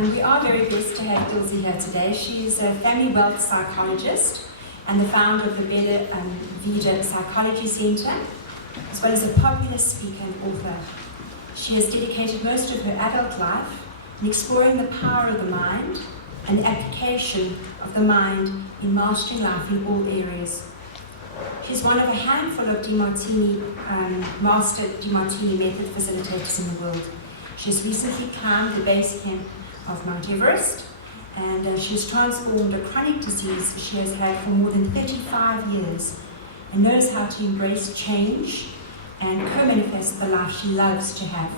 We are very blessed to have Ilze here today. She is a family wealth psychologist and the founder of the Bella Vida Psychology Center, as well as a popular speaker and author. She has dedicated most of her adult life in exploring the power of the mind and the application of the mind in mastering life in all areas. She's one of a handful of master DiMartini method facilitators in the world. She's recently climbed the base camp of Mount Everest, and she's transformed a chronic disease she has had for more than 35 years and knows how to embrace change and co-manifest the life she loves to have.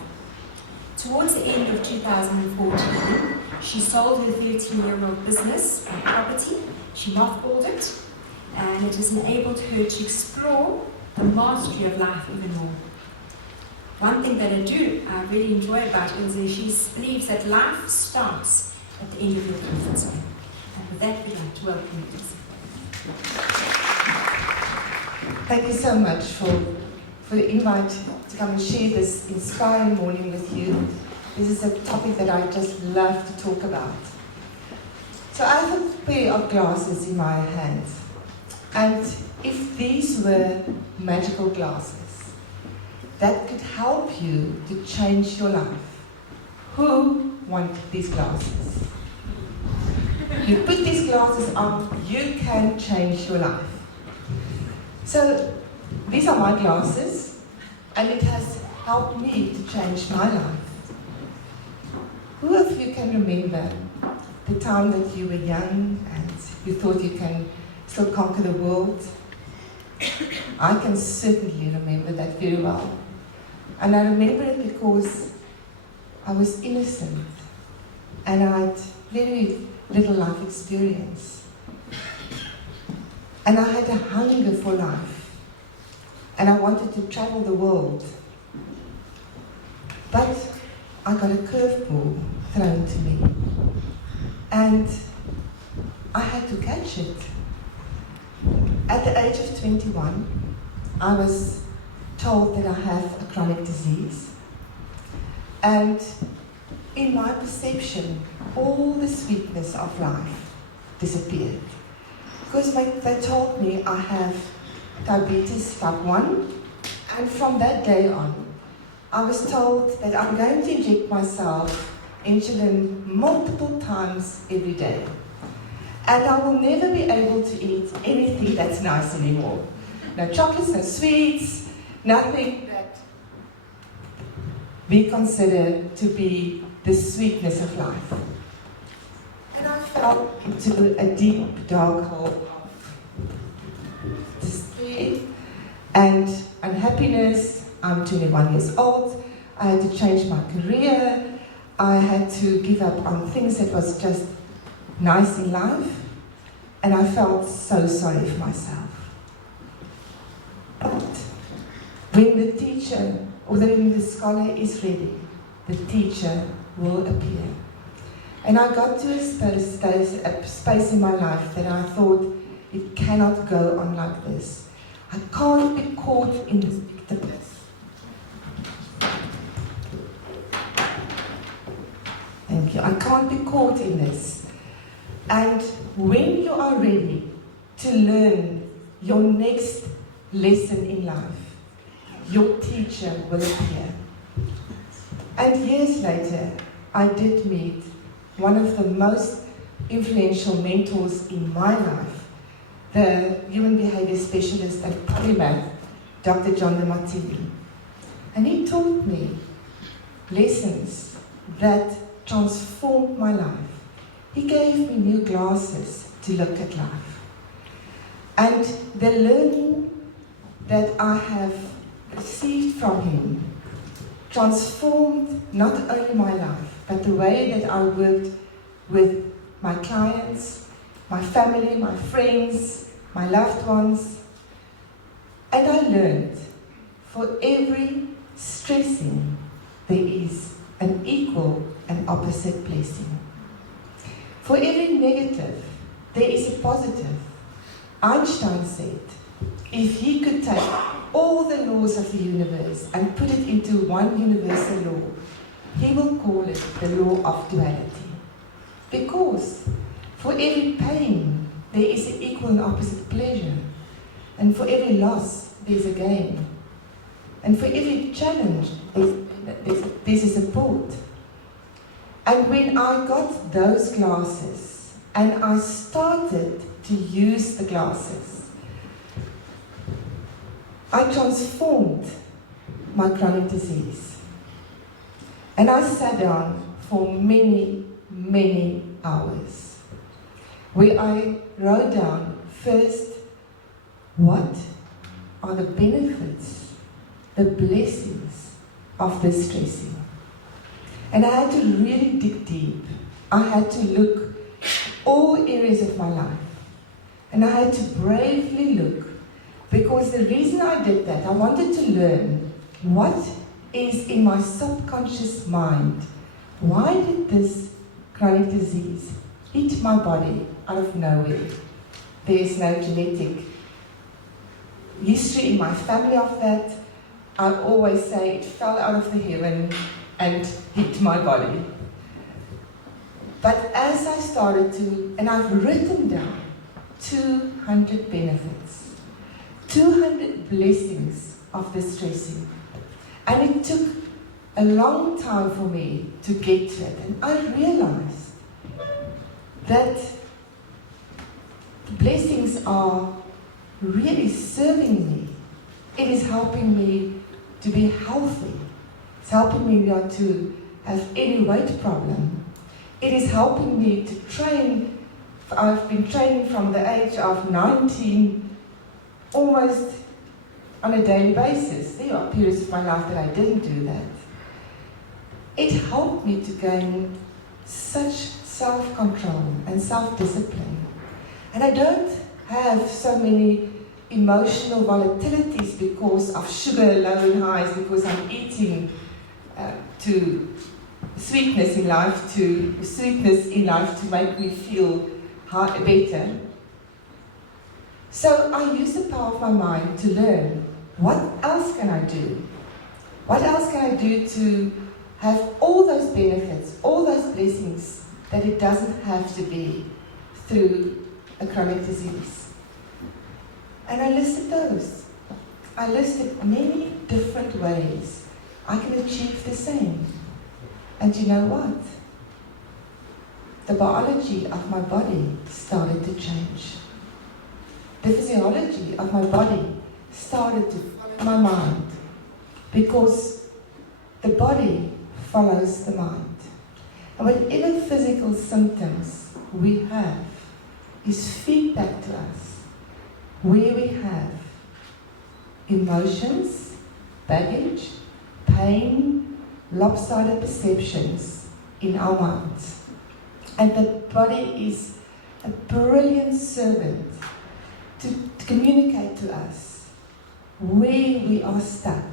Towards the end of 2014, she sold her 13-year-old business and property. She mothballed it, and it has enabled her to explore the mastery of life even more. One thing that I really enjoy about Ilze is she believes that life starts at the end of your comfort zone. And with that, we'd like to welcome Ilze. Thank you so much for the invite to come and share this inspiring morning with you. This is a topic that I just love to talk about. So I have a pair of glasses in my hands. And if these were magical glasses that could help you to change your life, who wants these glasses? You put these glasses on, you can change your life. So these are my glasses, and it has helped me to change my life. Who of you can remember the time that you were young and you thought you can still conquer the world? I can certainly remember that very well. And I remember it because I was innocent and I had very little life experience. And I had a hunger for life. And I wanted to travel the world. But I got a curveball thrown to me. And I had to catch it. At the age of 21, I was told that I have a chronic disease. And in my perception, all the sweetness of life disappeared. Because they told me I have diabetes type 1, and from that day on, I was told that I'm going to inject myself insulin multiple times every day. And I will never be able to eat anything that's nice anymore. No chocolates, no sweets, nothing that we consider to be the sweetness of life. And I fell into a deep, dark hole of despair and unhappiness. I'm 21 years old. I had to change my career. I had to give up on things that was just nice in life. And I felt so sorry for myself. But when the teacher or when the scholar is ready, the teacher will appear. And I got to a space in my life that I thought, it cannot go on like this. I can't be caught in this victimness. Thank you. I can't be caught in this. And when you are ready to learn your next lesson in life, your teacher will appear. And years later, I did meet one of the most influential mentors in my life, the human behavior specialist and polymath, Dr. John DiMartini. And he taught me lessons that transformed my life. He gave me new glasses to look at life. And the learning that I have received from him transformed not only my life, but the way that I worked with my clients, my family, my friends, my loved ones. And I learned for every stressing, there is an equal and opposite blessing. For every negative, there is a positive. Einstein said, if he could take all the laws of the universe and put it into one universal law, he will call it the law of duality. Because for every pain, there is an equal and opposite pleasure. And for every loss, there's a gain. And for every challenge, there's a support. And when I got those glasses, and I started to use the glasses, I transformed my chronic disease. And I sat down for many, many hours, where I wrote down first, what are the benefits, the blessings of this stressing? And I had to really dig deep. I had to look all areas of my life. And I had to bravely look, because the reason I did that, I wanted to learn what is in my subconscious mind. Why did this chronic disease eat my body out of nowhere? There is no genetic history in my family of that. I always say it fell out of the heaven and hit my body. But as I started to, and I've written down 200 benefits, 200 blessings of this stressing. And it took a long time for me to get to it. And I realized that the blessings are really serving me. It is helping me to be healthy. It's helping me not to have any weight problem. It is helping me to train. I've been training from the age of 19, almost on a daily basis. There are periods of my life that I didn't do that. It helped me to gain such self-control and self-discipline. And I don't have so many emotional volatilities because of sugar low and highs, because I'm eating to sweetness in life to make me feel better. So I use the power of my mind to learn, what else can I do? What else can I do to have all those benefits, all those blessings, that it doesn't have to be through a chronic disease? And I listed those. I listed many different ways I can achieve the same. And you know what? The biology of my body started to change. The physiology of my body started to follow my mind, because the body follows the mind. And whatever physical symptoms we have is feedback to us, where we have emotions, baggage, pain, lopsided perceptions in our minds. And the body is a brilliant servant to communicate to us where we are stuck.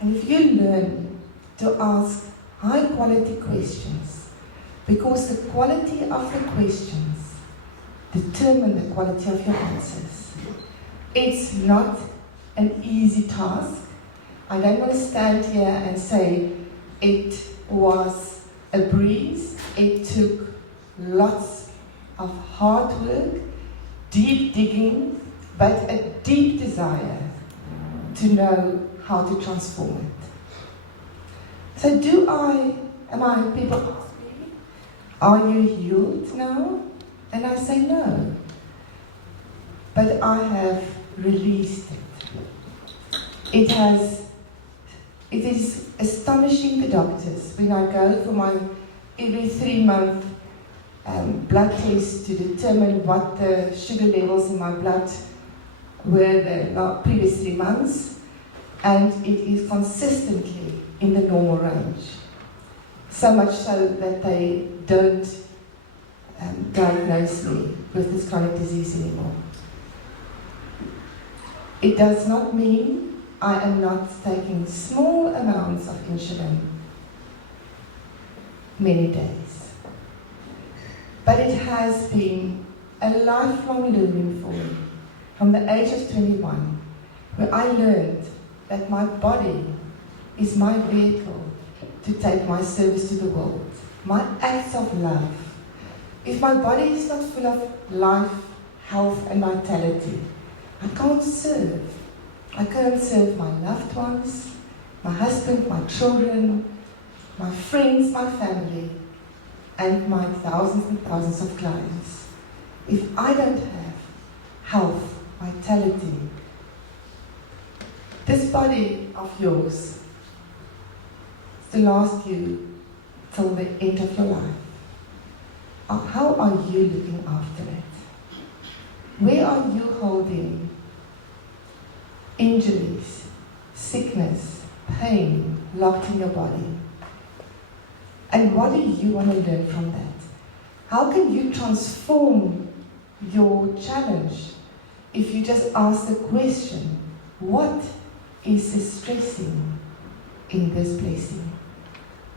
And if you learn to ask high quality questions, because the quality of the questions determine the quality of your answers. It's not an easy task. I don't want to stand here and say it was a breeze. It took lots of hard work, deep digging, but a deep desire to know how to transform it. So people ask me, are you healed now? And I say no. But I have released it. It is astonishing, the doctors, when I go for my every 3-month blood test to determine what the sugar levels in my blood were the previous 3 months, and it is consistently in the normal range. So much so that they don't diagnose me with this chronic disease anymore. It does not mean I am not taking small amounts of insulin many days. But it has been a lifelong learning for me from the age of 21, where I learned that my body is my vehicle to take my service to the world. My acts of love If my body is not full of life, health and vitality, I can't serve. I can't serve my loved ones, my husband, my children, my friends, my family, and my thousands and thousands of clients. If I don't have health, vitality, this body of yours is to last you till the end of your life. How are you looking after it? Where are you holding injuries, sickness, pain locked in your body? And what do you want to learn from that? How can you transform your challenge if you just ask the question, what is distressing in this blessing?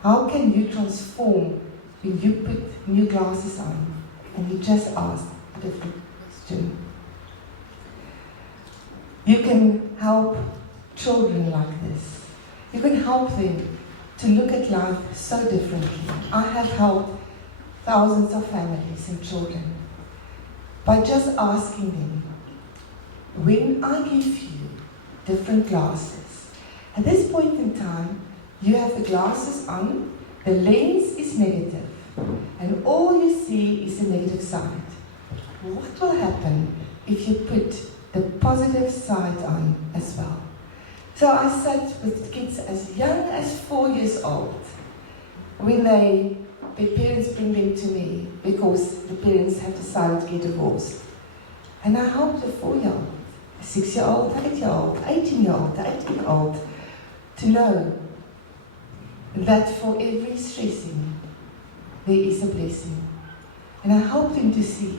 How can you transform when you put new glasses on and you just ask a different question? You can help children like this. You can help them to look at life so differently. I have helped thousands of families and children by just asking them, when I give you different glasses, at this point in time, you have the glasses on, the lens is negative, and all you see is the negative side. What will happen if you put the positive side on as well? So I sat with kids as young as 4 years old when their parents bring them to me because the parents have decided to get divorced. And I helped a 4-year-old, a 6-year-old, 8-year-old, 18-year-old, 18-year-old to know that for every stressing, there is a blessing. And I helped them to see,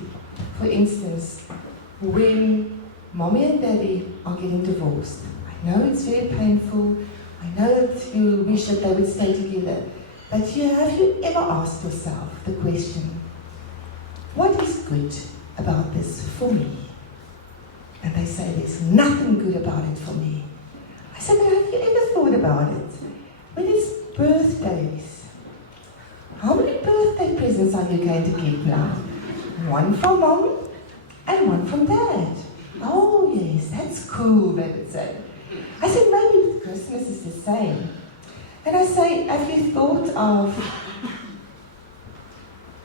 for instance, when mommy and daddy are getting divorced. I know it's very painful. I know that you wish that they would stay together. But have you ever asked yourself the question, what is good about this for me? And they say, there's nothing good about it for me. I said, but have you ever thought about it? When it's birthdays, how many birthday presents are you going to get now? One from mom and one from dad. Oh yes, that's cool, they would say. I said, maybe Christmas is the same. And I say, have you thought of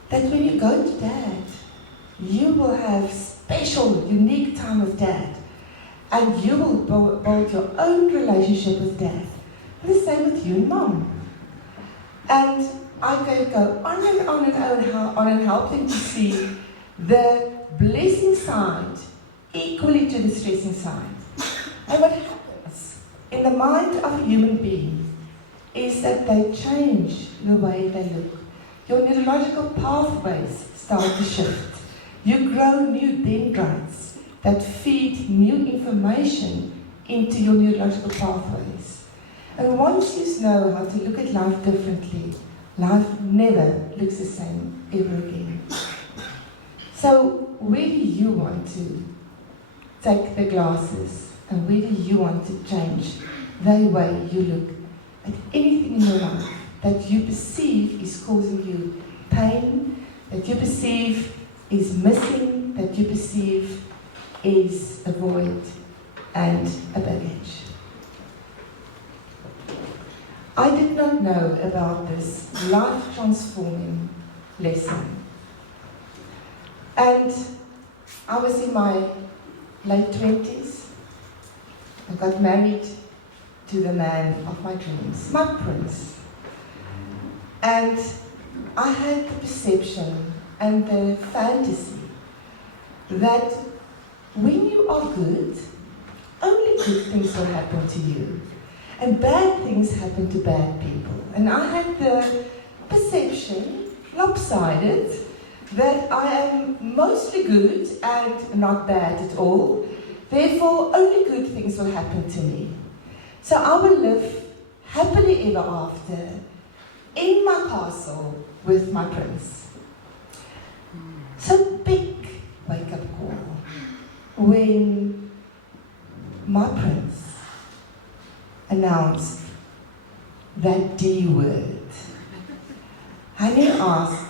that when you go to dad, you will have special, unique time with dad, and you will build your own relationship with dad. And the same with you and mom. And I can go on and on and on and help them to see the blessing side equally to the stressing side. And what happens in the mind of a human being is that they change the way they look. Your neurological pathways start to shift. You grow new dendrites that feed new information into your neurological pathways. And once you know how to look at life differently, life never looks the same ever again. So where do you want to take the glasses, and where do you want to change the way you look at anything in your life that you perceive is causing you pain, that you perceive is missing, that you perceive is a void and a baggage? I did not know about this life-transforming lesson. And I was in my late 20s. I got married to the man of my dreams, my prince. And I had the perception and the fantasy that when you are good, only good things will happen to you. And bad things happen to bad people. And I had the perception, lopsided, that I am mostly good and not bad at all. Therefore, only good things will happen to me. So I will live happily ever after in my castle with my prince. So big wake-up call when my prince announced that D word. And he asked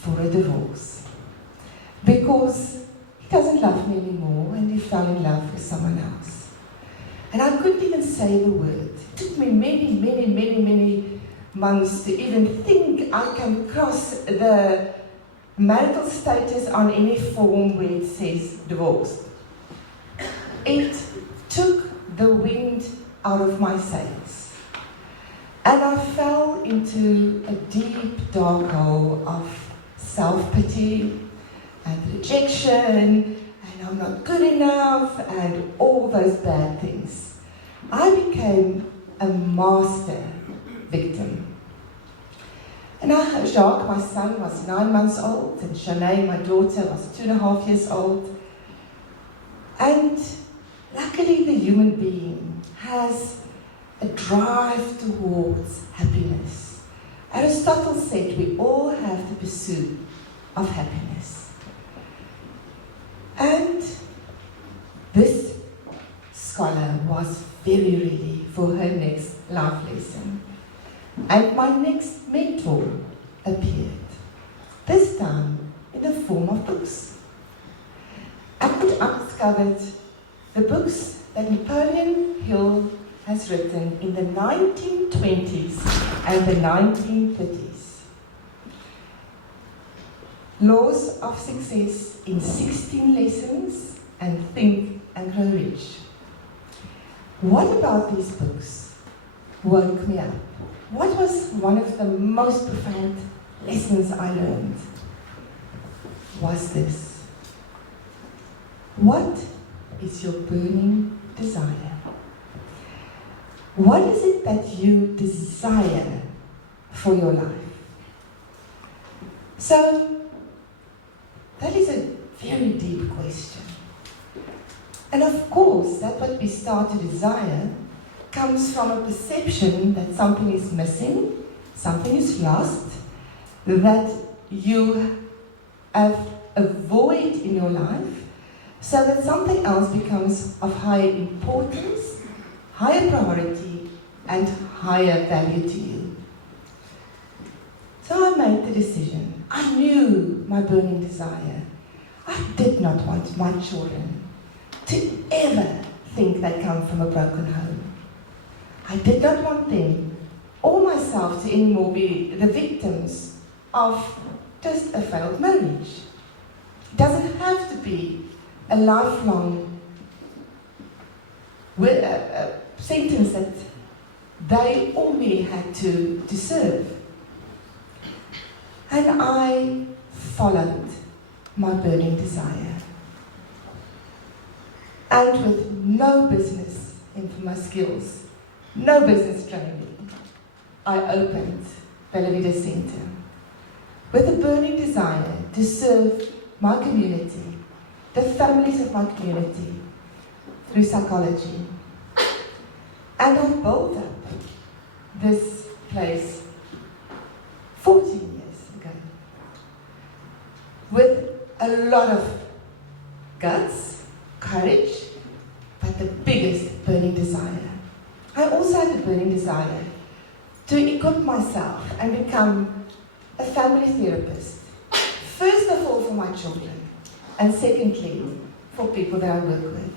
for a divorce. because he doesn't love me anymore and he fell in love with someone else. And I couldn't even say the word. It took me many months to even think I can cross the marital status on any form where it says divorced. It took the wind out of my sails. And I fell into a deep, dark hole of self-pity and rejection, and I'm not good enough, and all those bad things. I became a master victim. And Jacques, my son, was 9 months old, and Shanae, my daughter, was 2.5 years old. And luckily, the human being has a drive towards happiness. Aristotle said we all have the pursuit of happiness. And this scholar was very ready for her next life lesson. And my next mentor appeared, this time in the form of books. And I discovered the books that Napoleon Hill has written in the 1920s and the 1930s. Laws of Success in 16 Lessons and Think and Grow Rich. What about these books woke me up? What was one of the most profound lessons I learned? Was this: what is your burning desire? What is it that you desire for your life? So, that is a very deep question. And of course, that what we start to desire comes from a perception that something is missing, something is lost, that you have a void in your life, so that something else becomes of higher importance, higher priority, and higher value to you. So I made the decision. I knew my burning desire. I did not want my children to ever think they come from a broken home. I did not want them or myself to anymore be the victims of just a failed marriage. It doesn't have to be a lifelong sentence that they or me had to serve. And I followed my burning desire. And with no business into my skills, no business training, I opened Bella Vida Center with a burning desire to serve my community, the families of my community, through psychology. And I built up this place 14 years ago with a lot of guts, courage, but the biggest burning desire. I also had the burning desire to equip myself and become a family therapist. First of all for my children, and secondly for people that I work with.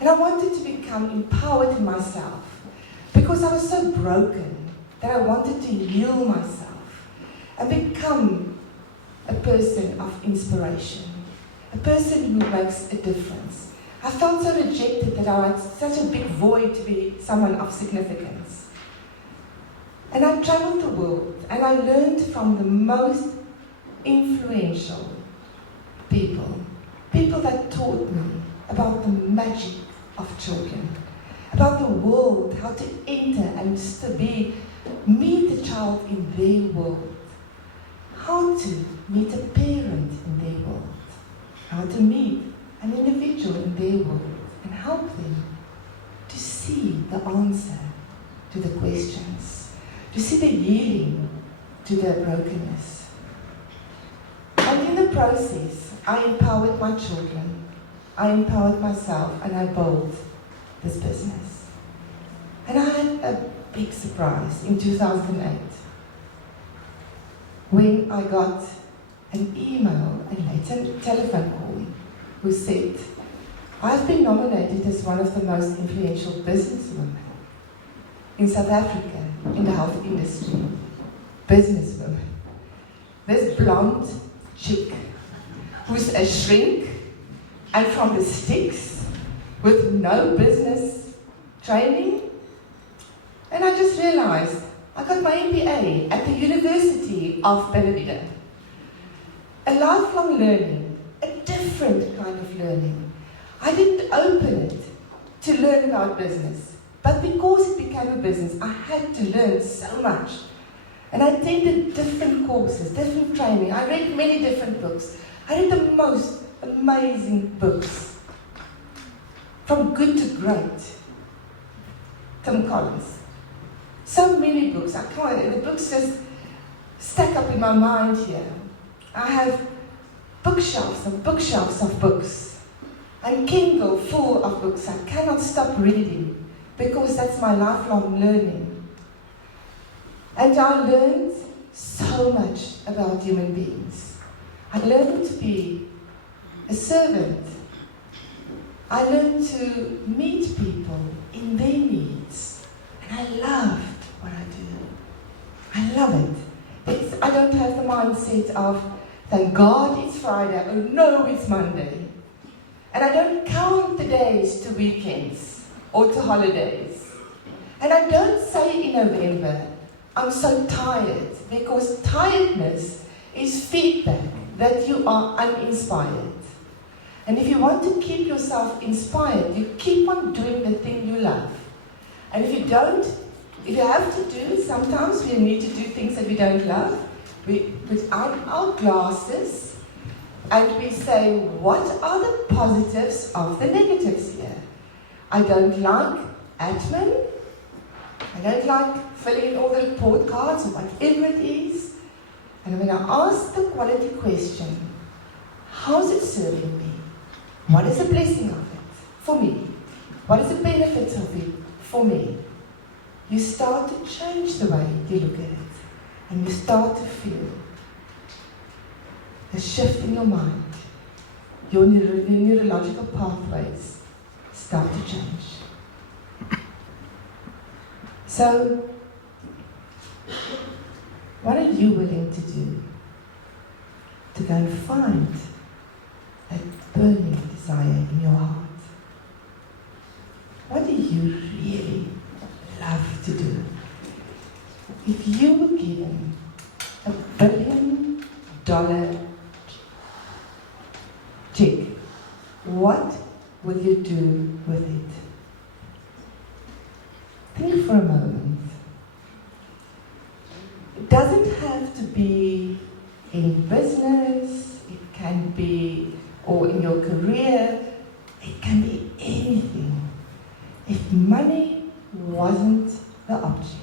And I wanted to become empowered in myself because I was so broken that I wanted to heal myself and become a person of inspiration, a person who makes a difference. I felt so rejected that I had such a big void to be someone of significance. And I traveled the world and I learned from the most influential people that taught me about the magic of children, about the world, how to enter and just to meet the child in their world, how to meet a parent in their world, how to meet an individual in their world and help them to see the answer to the questions, to see the healing to their brokenness. And in the process, I empowered my children, I empowered myself, and I built this business. And I had a big surprise in 2008 when I got an email, and later a telephone call, who said, I've been nominated as one of the most influential businesswomen in South Africa in the health industry. Businesswoman. This blonde chick who's a shrink and from the sticks with no business training. And I just realized I got my MBA at the University of Belleville. A lifelong learning, a different kind of learning. I didn't open it to learn about business, but because it became a business, I had to learn so much. And I attended different courses, different training. I read many different books. I read the most amazing books. From good to great. Tim Collins. So many books. I can't, the books just stack up in my mind here. I have bookshelves and bookshelves of books. And Kindle full of books. I cannot stop reading because that's my lifelong learning. And I learned so much about human beings. I learned to be a servant. I learned to meet people in their needs. And I loved what I do. I love it. I don't have the mindset of, thank God it's Friday, oh no, it's Monday. And I don't count the days to weekends or to holidays. And I don't say in November, I'm so tired, because tiredness is feedback that you are uninspired. And if you want to keep yourself inspired, you keep on doing the thing you love. And if you don't, if you have to do, sometimes we need to do things that we don't love, we put on our glasses and we say, what are the positives of the negatives here? I don't like admin. I don't like filling in all the report cards or whatever it is. And when I ask the quality question, how's it serving me? What is the blessing of it for me? What is the benefit of it for me? You start to change the way you look at it. And you start to feel a shift in your mind. Your neurological pathways start to change. So, what are you willing to do to go and find that burning desire in your heart? What do you really love to do? If you were given $1 billion check, what will you do with it? Think for a moment. It doesn't have to be in business, it can be, or in your career, it can be anything. If money wasn't the object,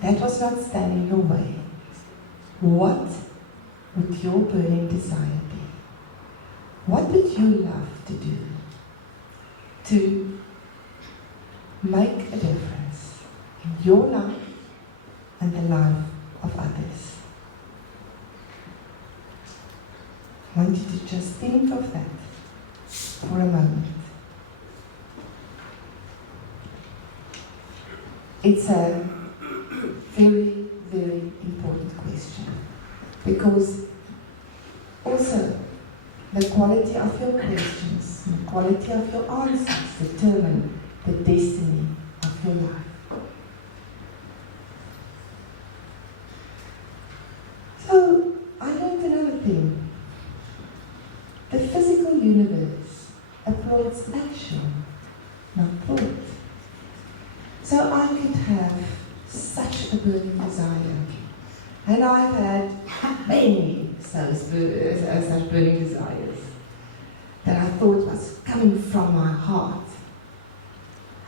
that was not standing in your way, what would your burning desire be? What would you love to do to make a difference in your life and the life of others? I want you to just think of that for a moment. It's a very, very important question, because also the quality of your questions, the quality of your answers determine the destiny of your life. So, I learned another thing. The physical universe applauds action, not thought. So I could have such a burning desire. And I've had many such burning desires that I thought was coming from my heart.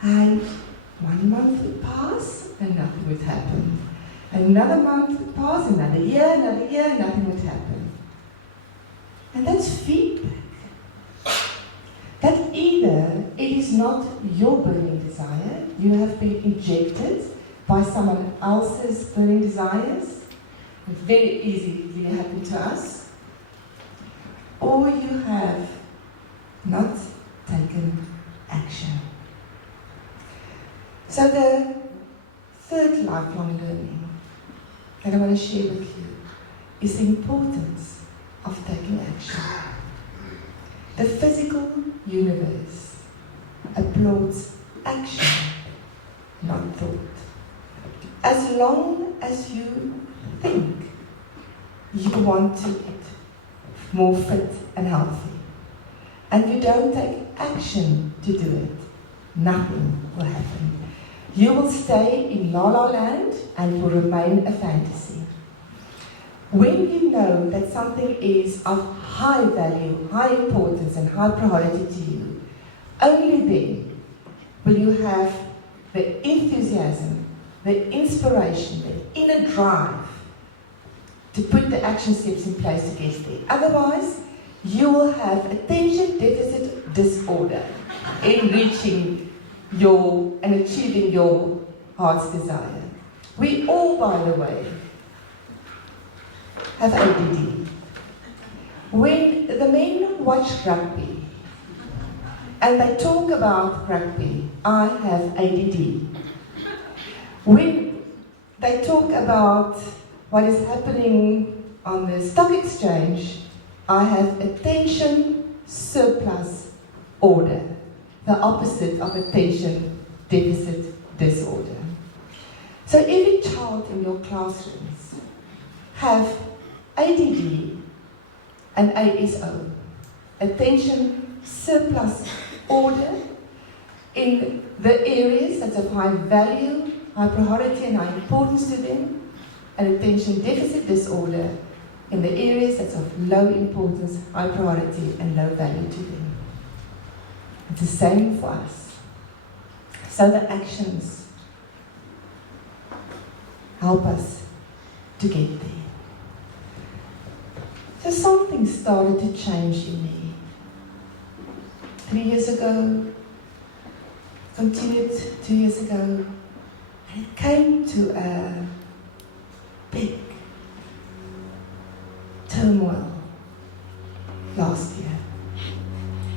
And 1 month would pass and nothing would happen. Another month would pass, another year, nothing would happen. And that's feedback. That either it is not your burning desire, you have been injected by someone else's burning desires. It's very easily happened to us. or you have not taken action. So the third lifelong learning that I want to share with you is the importance of taking action. The physical universe applauds action, not thought. As long as you think you want to get more fit and healthy, and you don't take action to do it, nothing will happen. You will stay in la la land and it will remain a fantasy. When you know that something is of high value, high importance and high priority to you, only then will you have the enthusiasm, the inspiration, the inner drive to put the action steps in place to get there. Otherwise, you will have attention deficit disorder in reaching and achieving your heart's desire. We all, by the way, have ADD. When the men watch rugby and they talk about rugby, I have ADD. When they talk about what is happening on the stock exchange, I have attention surplus order, the opposite of attention deficit disorder. So every child in your classrooms have ADD and ASO, attention surplus order, in the areas that's of high value, high priority and high importance to them, and attention deficit disorder in the areas that's of low importance, high priority and low value to them. It's the same for us. So the actions help us to get there. So something started to change in me. 3 years ago, continued 2 years ago, and it came to a big turmoil last year.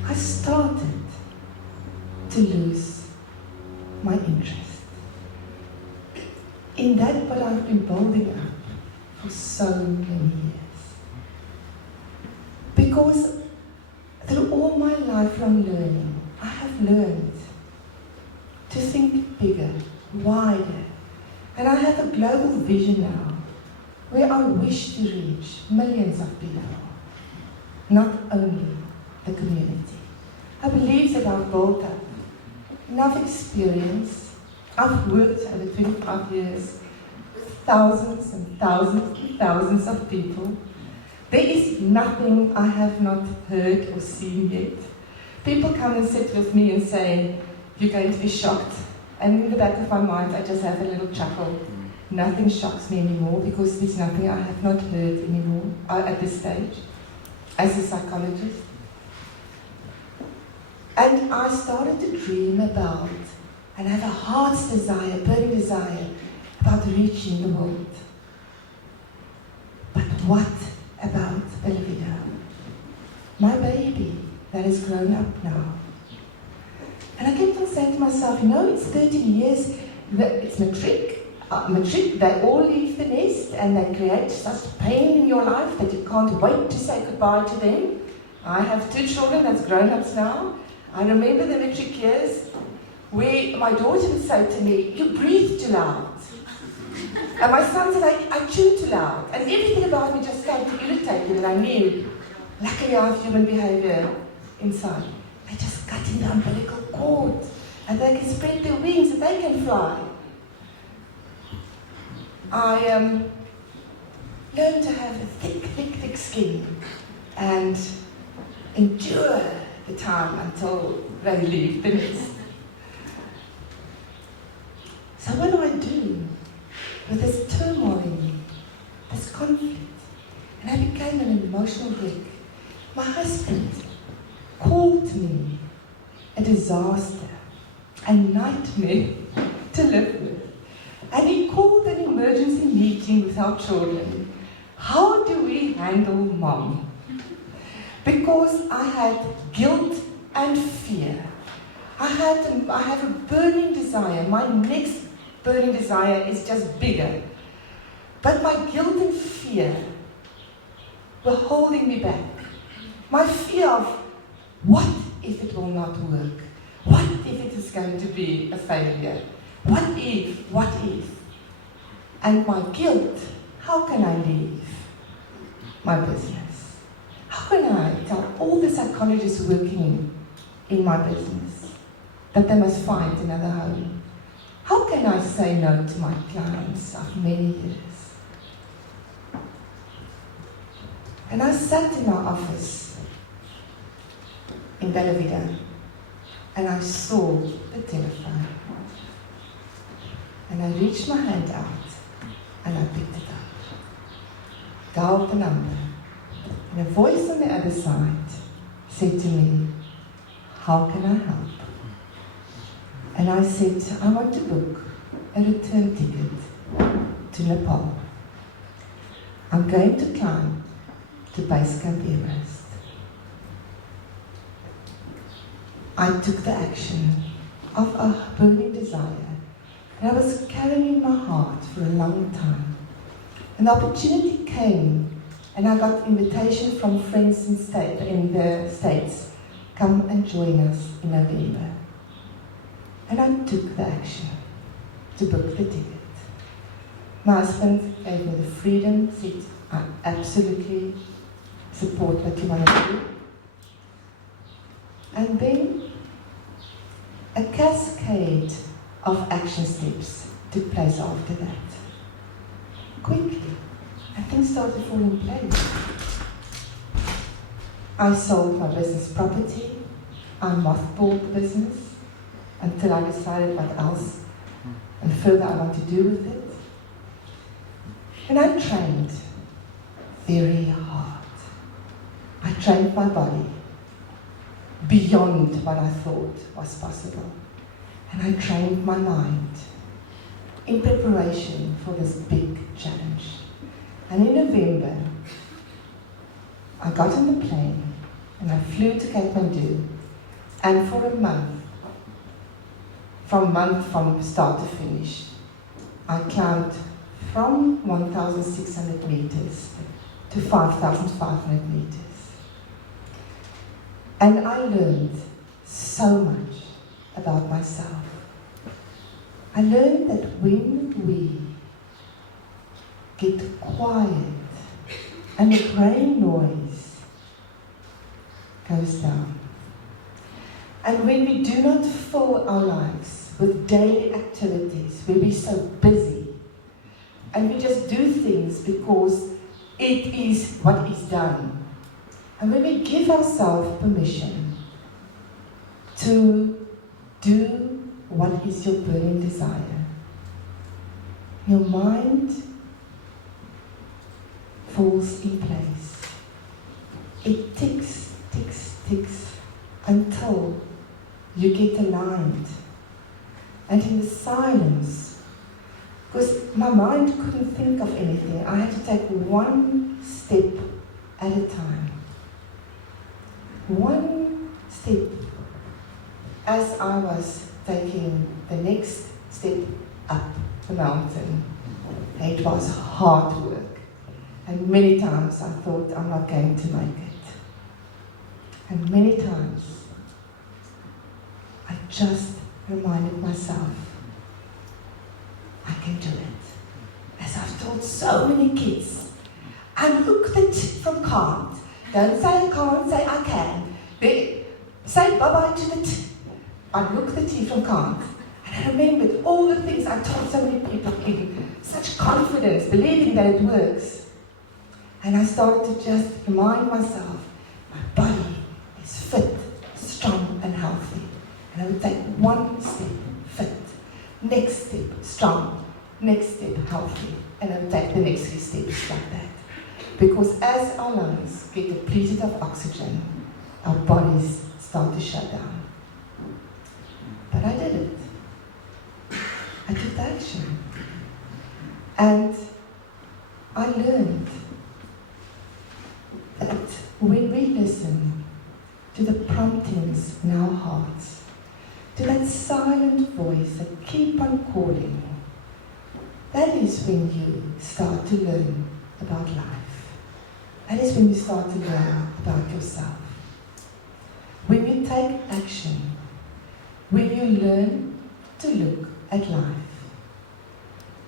I started to lose my interest in that what I've been building up for so many years. Because through all my lifelong learning, I have learned to think bigger, wider, and I have a global vision now where I wish to reach millions of people, not only the community. I believe that I've built up enough experience. I've worked over 25 years, thousands and thousands and thousands of people. There is nothing I have not heard or seen yet. People come and sit with me and say, you're going to be shocked. And in the back of my mind, I just have a little chuckle. Nothing shocks me anymore because there's nothing I have not heard anymore at this stage as a psychologist. And I started to dream about and have a heart's desire, burning desire about reaching the world. But what about Olivia, my baby that has grown up now? And I kept on saying to myself, it's 13 years, it's matric, they all leave the nest and they create such pain in your life that you can't wait to say goodbye to them. I have 2 children that's grown-ups now. I remember the matric years where my daughter would say to me, you breathe too loud. And my son said, I chew too loud. And everything about me just started to irritate me, and I knew, luckily I have human behavior inside. They just cut in the umbilical cord, and they can spread their wings and they can fly. I learned to have a thick skin and endure the time until they leave the nest. So what do I do with this turmoil in me, this conflict? And I became an emotional wreck. My husband called me a disaster, a nightmare to live with. And he called an emergency meeting with our children. How do we handle mom? because I had guilt and fear. I have a burning desire. My next burning desire is just bigger. But my guilt and fear were holding me back. My fear of what if it will not work? What if it is going to be a failure? What if? And my guilt, how can I leave my business? How can I tell all the psychologists working in my business that they must find another home? How can I say no to my clients of many years? And I sat in my office in Bellavita and I saw the telephone. And I reached my hand out and I picked it up. Dialed the number. And a voice on the other side said to me, "How can I help?" And I said, "I want to book a return ticket to Nepal. I'm going to climb to Base Camp Everest." I took the action of a burning desire that I was carrying in my heart for a long time. An opportunity came, and I got invitation from friends in the States, "Come and join us in November." And I took the action to book the ticket. My husband gave me the freedom, said, "I absolutely support what you want to do." And then a cascade of action steps took place after that. Quickly, and things started to fall in place. I sold my business property. I mothballed the business until I decided what else and further I want to do with it. And I trained very hard. I trained my body beyond what I thought was possible. And I trained my mind in preparation for this big challenge. And in November, I got on the plane and I flew to Kathmandu. And for a month, from start to finish, I climbed from 1,600 meters to 5,500 meters. And I learned so much about myself. I learned that when we get quiet and the brain noise goes down, and when we do not fill our lives with daily activities where we're so busy and we just do things because it is what is done, and when we give ourselves permission to do what is your burning desire, your mind falls in place. It ticks, ticks, ticks until you get aligned. And in the silence, because my mind couldn't think of anything, I had to take one step at a time. One step. As I was taking the next step up the mountain, it was hard work. And many times I thought, I'm not going to make it. And many times I just reminded myself, I can do it. As I've told so many kids, unhook the T from can't. Don't say I can't, say I can. Say bye-bye to the T. Unhook the T from can't. And I remembered all the things I told so many people in such confidence, believing that it works. And I started to just remind myself, my body is fit, strong, and healthy. And I would take one step, fit. Next step, strong. Next step, healthy. And I would take the next few steps like that. Because as our lungs get depleted of oxygen, our bodies start to shut down. But I did it. I took action. And I learned that when we listen writings in our hearts, to that silent voice that keeps on calling. That is when you start to learn about life. That is when you start to learn about yourself. When you take action, when you learn to look at life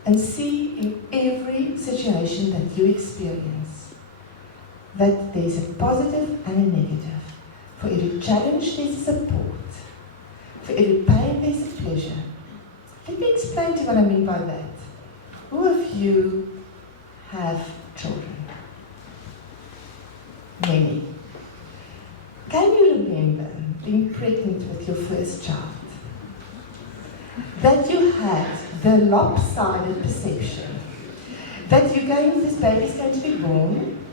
and see in every situation that you experience that there's a positive and a negative. For every challenge, there's a support. For every pain, there's a pleasure. Let me explain to you what I mean by that. Who of you have children? Many. Can you remember being pregnant with your first child? That you had the lopsided perception that this baby's going to be born,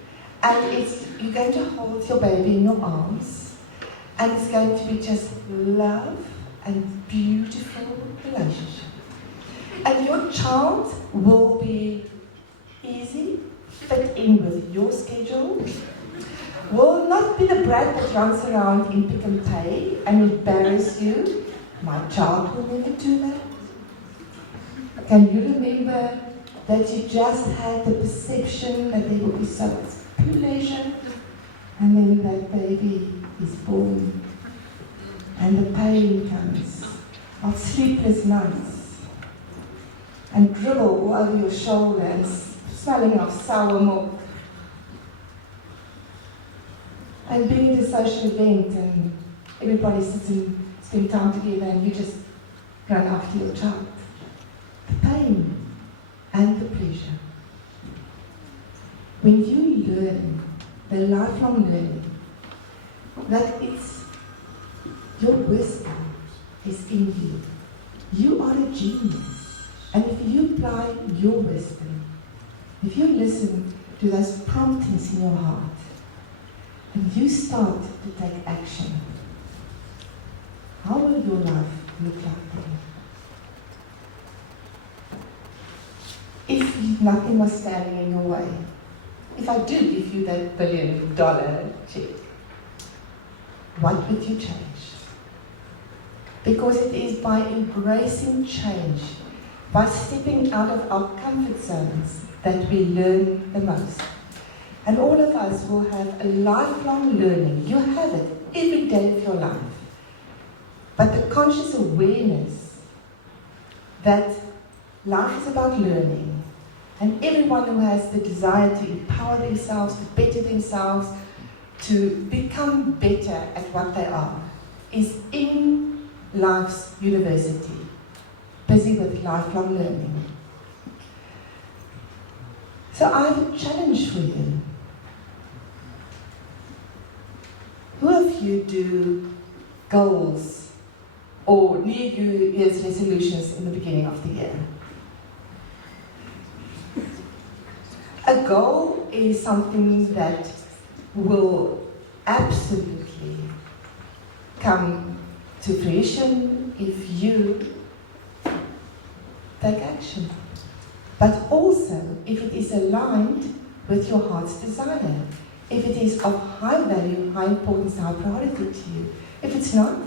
and you're going to hold your baby in your arms, and it's going to be just love and beautiful relationship. And your child will be easy, fit in with your schedule, will not be the brat that runs around in pick and pay and embarrass you. My child will never do that. Can you remember that you just had the perception that there will be so much pleasure, and then that baby is born, and the pain comes of sleepless nights, and dribble all over your shoulder and smelling of sour milk, and being at a social event and everybody sits and spend time together and you just run after your child. The pain and the pleasure. When you learn, the lifelong learning, that it's your wisdom is in you. You are a genius. And if you apply your wisdom, if you listen to those promptings in your heart, and you start to take action, how will your life look like then? If nothing was standing in your way, if I do give you that $1 billion check, what would you change? Because it is by embracing change, by stepping out of our comfort zones, that we learn the most. And all of us will have a lifelong learning. You have it every day of your life. But the conscious awareness that life is about learning, and everyone who has the desire to empower themselves, to better themselves, to become better at what they are, is in life's university, busy with lifelong learning. So I have a challenge for you. Who of you do goals or New Year's resolutions in the beginning of the year? A goal is something that will absolutely come to fruition if you take action. But also if it is aligned with your heart's desire. If it is of high value, high importance, high priority to you. If it's not,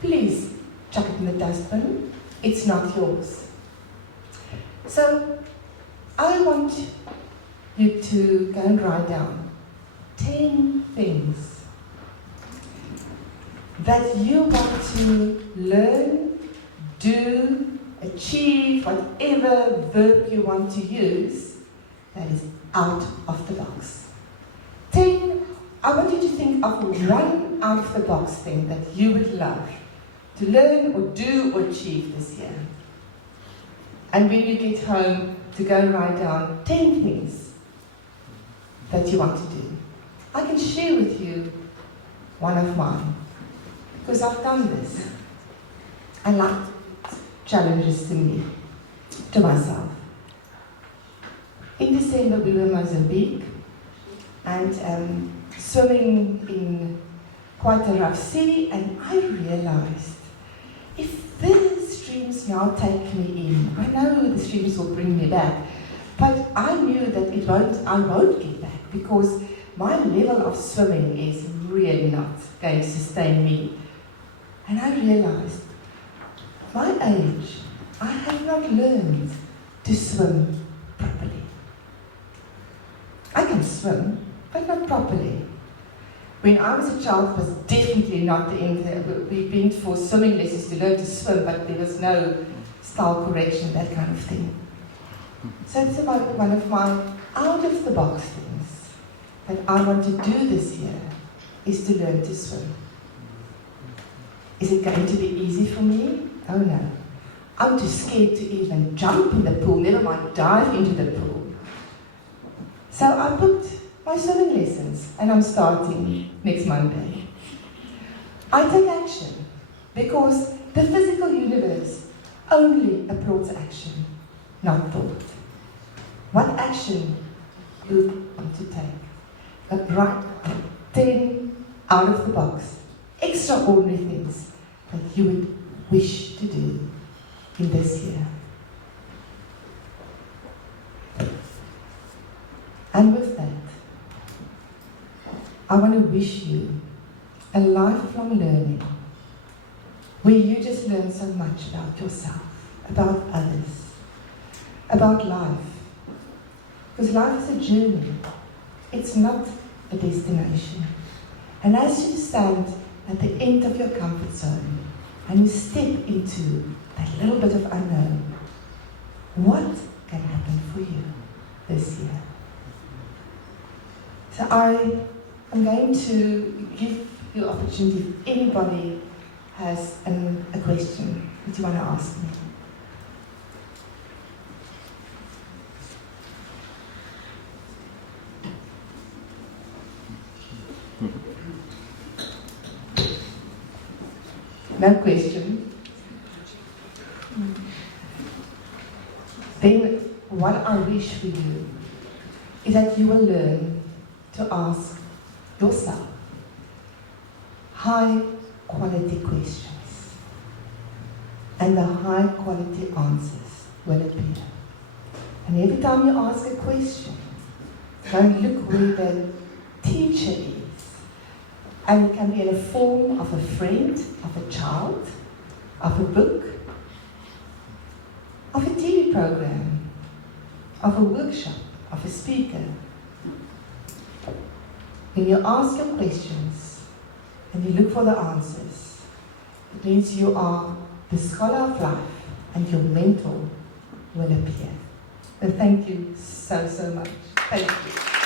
please chuck it in the dustbin. It's not yours. So I want you to go and write down 10 things that you want to learn, do, achieve, whatever verb you want to use, that is out of the box. 10, I want you to think of one out of the box thing that you would love to learn or do or achieve this year. And when you get home, to go and write down 10 things that you want to do. I can share with you one of mine, because I've done this. I like challenges to me, to myself. In December, we were in Mozambique and swimming in quite a rough sea, and I realized if the streams now take me in, I know the streams will bring me back, but I knew that I won't get back, because my level of swimming is really not going to sustain me And I realized, my age, I have not learned to swim properly. I can swim, but not properly. When I was a child, it was definitely not the end. We've been for swimming lessons to learn to swim, but there was no style correction, that kind of thing. So it's about one of my out-of-the-box things that I want to do this year is to learn to swim. Is it going to be easy for me? Oh no. I'm too scared to even jump in the pool, never mind dive into the pool. So I booked my swimming lessons and I'm starting next Monday. I take action because the physical universe only applauds action, not thought. What action do you want to take? Write 10 out of the box, extraordinary things that you would wish to do in this year. And with that, I want to wish you a lifelong learning where you just learn so much about yourself, about others, about life. Because life is a journey, it's not a destination. And as you stand at the end of your comfort zone and you step into that little bit of unknown, what can happen for you this year? So I am going to give you opportunity if anybody has a question that you want to ask me. No question. Then what I wish for you is that you will learn to ask yourself high quality questions, and the high quality answers will appear. And every time you ask a question, don't look where the teacher is. And it can be in a form of a friend, of a child, of a book, of a TV program, of a workshop, of a speaker. When you ask your questions and you look for the answers, it means you are the scholar of life and your mentor will appear. So thank you so much. Thank you.